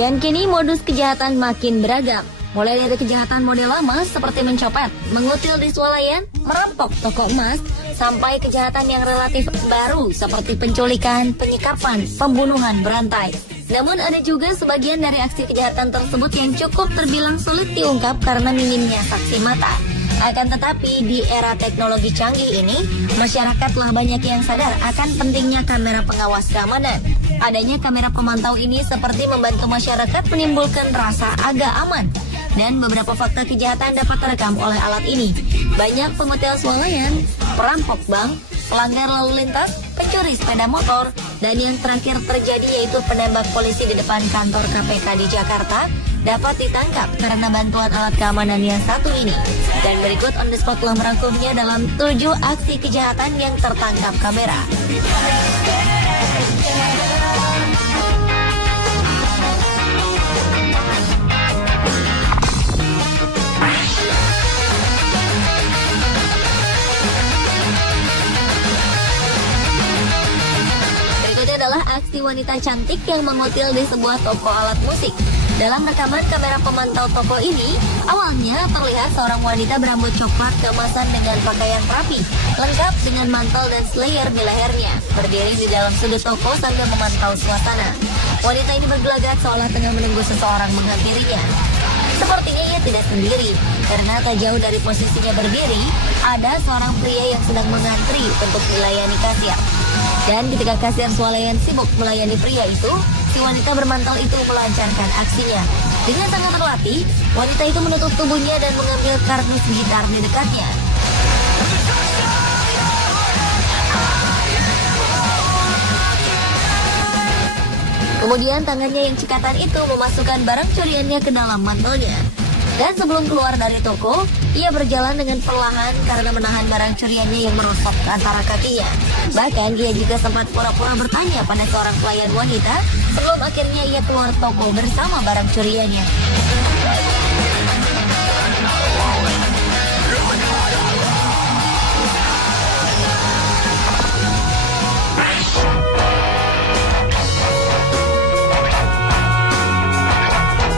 Dan kini modus kejahatan makin beragam. Mulai dari kejahatan model lama seperti mencopet, mengutil di swalayan, merampok toko emas, sampai kejahatan yang relatif baru seperti penculikan, penyikapan, pembunuhan berantai. Namun ada juga sebagian dari aksi kejahatan tersebut yang cukup terbilang sulit diungkap karena minimnya saksi mata. Akan tetapi di era teknologi canggih ini, masyarakat telah banyak yang sadar akan pentingnya kamera pengawas keamanan. Adanya kamera pemantau ini seperti membantu masyarakat menimbulkan rasa agak aman. Dan beberapa fakta kejahatan dapat terekam oleh alat ini. Banyak pemutil swalayan, perampok bank, pelanggar lalu lintas, pencuri sepeda motor, dan yang terakhir terjadi yaitu penembak polisi di depan kantor KPK di Jakarta dapat ditangkap karena bantuan alat keamanan yang satu ini. Dan berikut On The Spot telah merangkumnya dalam 7 aksi kejahatan yang tertangkap kamera. Adalah aksi wanita cantik yang mengutil di sebuah toko alat musik. Dalam rekaman kamera pemantau toko ini, awalnya terlihat seorang wanita berambut coklat keemasan dengan pakaian rapi, lengkap dengan mantel dan slayer di lehernya, berdiri di dalam sudut toko sambil memantau suasana. Wanita ini bergelagat seolah tengah menunggu seseorang menghampirinya. Sepertinya ia tidak sendiri, karena tak jauh dari posisinya berdiri, ada seorang pria yang sedang mengantri untuk dilayani kasir. Dan ketika kasir swalayan sibuk melayani pria itu, si wanita bermantel itu melancarkan aksinya. Dengan sangat terlatih, wanita itu menutup tubuhnya dan mengambil kardus gitar di dekatnya. Kemudian tangannya yang cekatan itu memasukkan barang curiannya ke dalam mantelnya. Dan sebelum keluar dari toko, ia berjalan dengan perlahan karena menahan barang curiannya yang merosot ke antara kakinya. Bahkan ia juga sempat pura-pura bertanya pada seorang pelayan wanita sebelum akhirnya ia keluar toko bersama barang curiannya.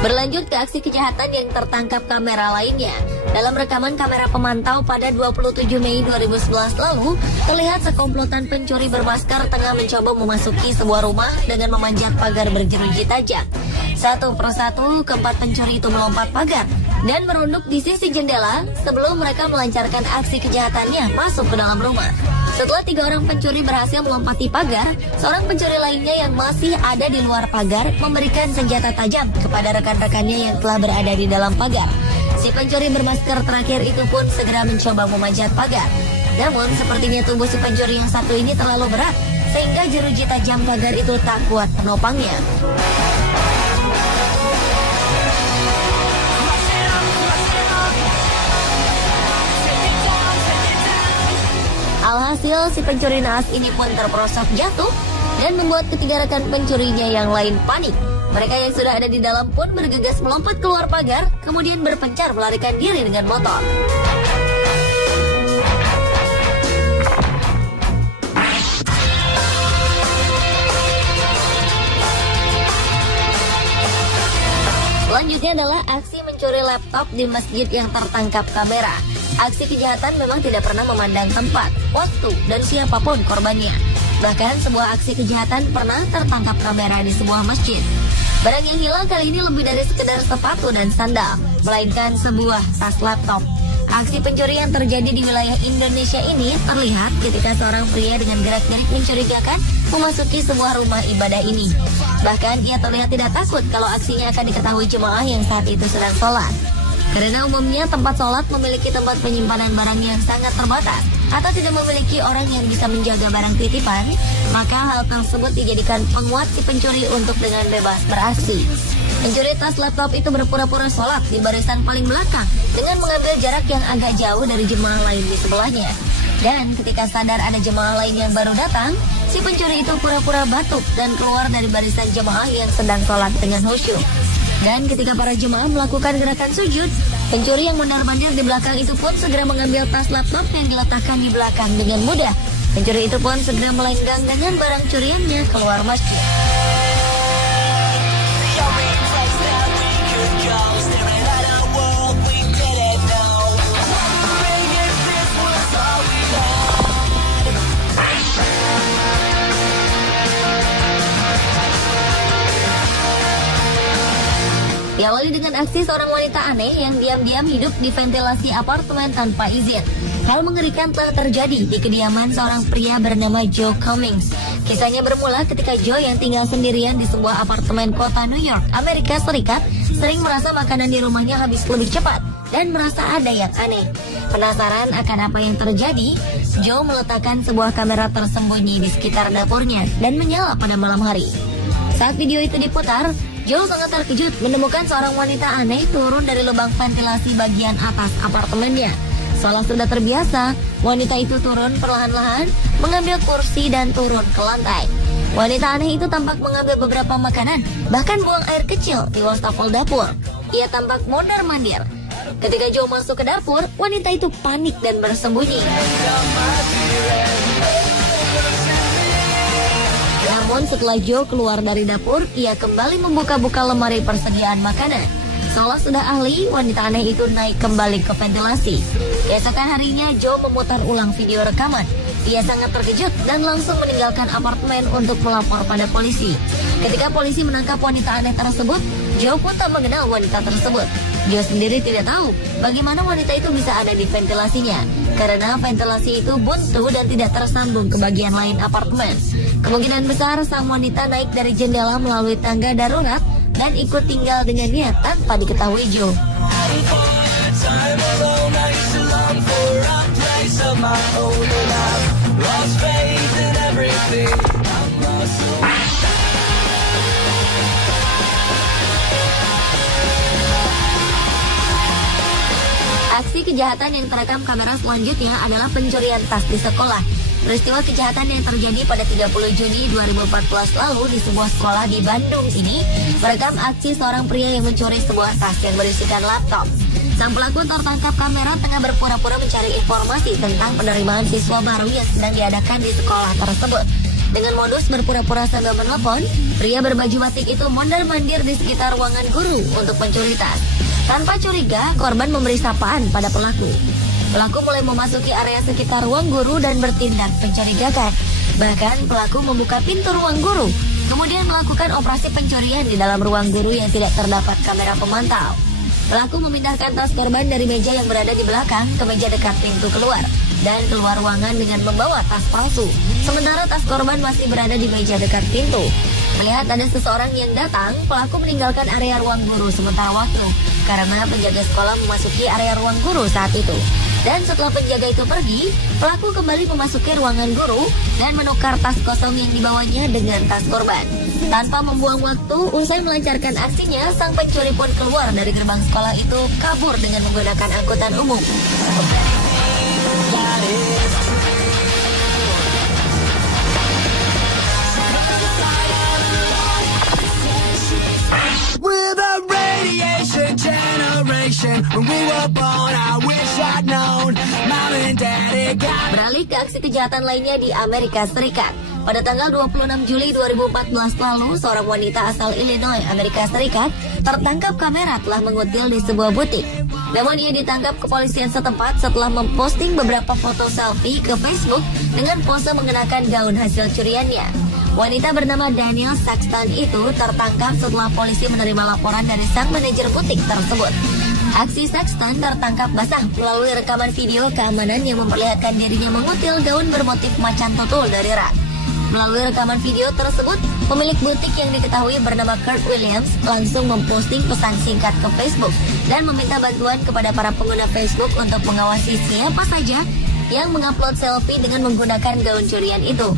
Berlanjut ke aksi kejahatan yang tertangkap kamera lainnya. Dalam rekaman kamera pemantau pada 27 Mei 2011 lalu, terlihat sekomplotan pencuri bermasker tengah mencoba memasuki sebuah rumah dengan memanjat pagar berjeruji tajam. Satu persatu, keempat pencuri itu melompat pagar dan merunduk di sisi jendela sebelum mereka melancarkan aksi kejahatannya masuk ke dalam rumah. Setelah 3 orang pencuri berhasil melompati pagar, seorang pencuri lainnya yang masih ada di luar pagar memberikan senjata tajam kepada rekan-rekannya yang telah berada di dalam pagar. Si pencuri bermasker terakhir itu pun segera mencoba memanjat pagar. Namun sepertinya tubuh si pencuri yang satu ini terlalu berat, sehingga jeruji tajam pagar itu tak kuat menopangnya. Alhasil, si pencuri naas ini pun terperosok jatuh dan membuat ketiga rekan pencurinya yang lain panik. Mereka yang sudah ada di dalam pun bergegas melompat keluar pagar, kemudian berpencar melarikan diri dengan motor. Selanjutnya adalah aksi mencuri laptop di masjid yang tertangkap kamera. Aksi kejahatan memang tidak pernah memandang tempat, waktu, dan siapapun korbannya. Bahkan sebuah aksi kejahatan pernah tertangkap kamera di sebuah masjid. Barang yang hilang kali ini lebih dari sekedar sepatu dan sandal, melainkan sebuah tas laptop. Aksi pencuri yang terjadi di wilayah Indonesia ini terlihat ketika seorang pria dengan gerak-gerik mencurigakan memasuki sebuah rumah ibadah ini. Bahkan ia terlihat tidak takut kalau aksinya akan diketahui jemaah yang saat itu sedang sholat. Karena umumnya tempat sholat memiliki tempat penyimpanan barang yang sangat terbatas atau tidak memiliki orang yang bisa menjaga barang titipan, maka hal tersebut dijadikan penguat si pencuri untuk dengan bebas beraksi. Pencuri tas laptop itu berpura-pura sholat di barisan paling belakang dengan mengambil jarak yang agak jauh dari jemaah lain di sebelahnya. Dan ketika sadar ada jemaah lain yang baru datang, si pencuri itu pura-pura batuk dan keluar dari barisan jemaah yang sedang sholat dengan khusyuk. Dan ketika para jemaah melakukan gerakan sujud, pencuri yang mondar-mandir di belakang itu pun segera mengambil tas laptop yang diletakkan di belakang dengan mudah. Pencuri itu pun segera melenggang dengan barang curiannya keluar masjid. menceritakan aksi seorang wanita aneh yang diam-diam hidup di ventilasi apartemen tanpa izin. Hal mengerikan telah terjadi di kediaman seorang pria bernama Joe Cummings. Kisahnya bermula ketika Joe yang tinggal sendirian di sebuah apartemen kota New York, Amerika Serikat, sering merasa makanan di rumahnya habis lebih cepat dan merasa ada yang aneh. Penasaran akan apa yang terjadi, Joe meletakkan sebuah kamera tersembunyi di sekitar dapurnya dan menyala pada malam hari. Saat video itu diputar, Joe sangat terkejut menemukan seorang wanita aneh turun dari lubang ventilasi bagian atas apartemennya. Seolah sudah terbiasa, wanita itu turun perlahan-lahan, mengambil kursi dan turun ke lantai. Wanita aneh itu tampak mengambil beberapa makanan, bahkan buang air kecil di wastafel dapur. Ia tampak mondar-mandir. Ketika Joe masuk ke dapur, wanita itu panik dan bersembunyi. Namun setelah Joe keluar dari dapur, ia kembali membuka-buka lemari persediaan makanan. Seolah sudah ahli, wanita aneh itu naik kembali ke ventilasi. Keesokan harinya, Joe memutar ulang video rekaman. Ia sangat terkejut dan langsung meninggalkan apartemen untuk melapor pada polisi. Ketika polisi menangkap wanita aneh tersebut, Joe pun tak mengenal wanita tersebut. Joe sendiri tidak tahu bagaimana wanita itu bisa ada di ventilasinya, karena ventilasi itu buntu dan tidak tersambung ke bagian lain apartemen. Kemungkinan besar sang wanita naik dari jendela melalui tangga darurat dan ikut tinggal dengannya tanpa diketahui Joe. Aksi kejahatan yang terekam kamera selanjutnya adalah pencurian tas di sekolah. Peristiwa kejahatan yang terjadi pada 30 Juni 2014 lalu di sebuah sekolah di Bandung ini merekam aksi seorang pria yang mencuri sebuah tas yang berisikan laptop. Sang pelaku tertangkap kamera tengah berpura-pura mencari informasi tentang penerimaan siswa baru yang sedang diadakan di sekolah tersebut. Dengan modus berpura-pura sambil menelpon, pria berbaju batik itu mondar-mandir di sekitar ruangan guru untuk mencuri tas. Tanpa curiga, korban memberi sapaan pada pelaku. Pelaku mulai memasuki area sekitar ruang guru dan bertindak mencurigakan. Bahkan pelaku membuka pintu ruang guru, kemudian melakukan operasi pencurian di dalam ruang guru yang tidak terdapat kamera pemantau. Pelaku memindahkan tas korban dari meja yang berada di belakang ke meja dekat pintu keluar dan keluar ruangan dengan membawa tas palsu. Sementara tas korban masih berada di meja dekat pintu. Melihat ada seseorang yang datang, pelaku meninggalkan area ruang guru sementara waktu karena penjaga sekolah memasuki area ruang guru saat itu. Dan setelah penjaga itu pergi, pelaku kembali memasuki ruangan guru dan menukar tas kosong yang dibawanya dengan tas korban. Tanpa membuang waktu, usai melancarkan aksinya, sang pencuri pun keluar dari gerbang sekolah itu kabur dengan menggunakan angkutan umum. We're the radiation generation. When we were born, I wish I'd known. Mom and Daddy got. Beralih ke aksi kejahatan lainnya di Amerika Serikat. Pada tanggal 26 Juli 2014 lalu, seorang wanita asal Illinois, Amerika Serikat, tertangkap kamera telah mengutil di sebuah butik. Namun ia ditangkap kepolisian setempat setelah memposting beberapa foto selfie ke Facebook dengan pose mengenakan gaun hasil curiannya. Wanita bernama Daniel Saxton itu tertangkap setelah polisi menerima laporan dari sang manajer butik tersebut. Aksi Saxton tertangkap basah melalui rekaman video keamanan yang memperlihatkan dirinya mengutil gaun bermotif macan tutul dari rak. Melalui rekaman video tersebut, pemilik butik yang diketahui bernama Kurt Williams langsung memposting pesan singkat ke Facebook dan meminta bantuan kepada para pengguna Facebook untuk mengawasi siapa saja yang mengupload selfie dengan menggunakan gaun curian itu.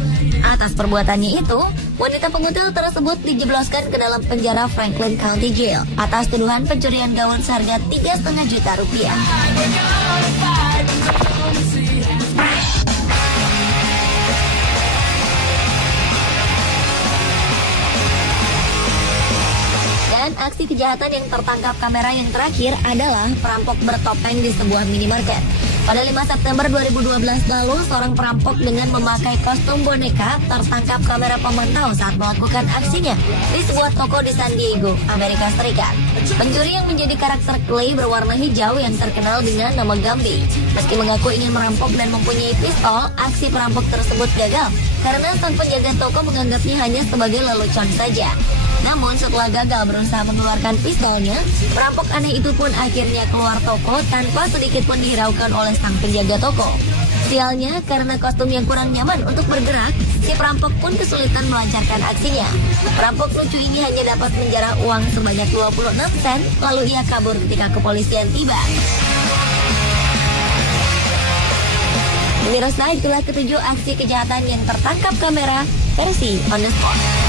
Atas perbuatannya itu, wanita pengutil tersebut dijebloskan ke dalam penjara Franklin County Jail atas tuduhan pencurian gaun seharga 3,5 juta rupiah. Dan aksi kejahatan yang tertangkap kamera yang terakhir adalah perampok bertopeng di sebuah minimarket. Pada 5 September 2012 lalu, seorang perampok dengan memakai kostum boneka tertangkap kamera pemantau saat melakukan aksinya di sebuah toko di San Diego, Amerika Serikat. Pencuri yang menjadi karakter clay berwarna hijau yang terkenal dengan nama Gambi. Meski mengaku ingin merampok dan mempunyai pistol, aksi perampok tersebut gagal karena sang penjaga toko menganggapnya hanya sebagai lelucon saja. Namun setelah gagal berusaha mengeluarkan pistolnya, perampok aneh itu pun akhirnya keluar toko tanpa sedikit pun dihiraukan oleh sang penjaga toko. Sialnya, karena kostum yang kurang nyaman untuk bergerak, si perampok pun kesulitan melancarkan aksinya. Perampok lucu ini hanya dapat menjarah uang sebanyak 26 sen, lalu ia kabur ketika kepolisian tiba. Pemirsa, itulah ketujuh aksi kejahatan yang tertangkap kamera versi on the spot.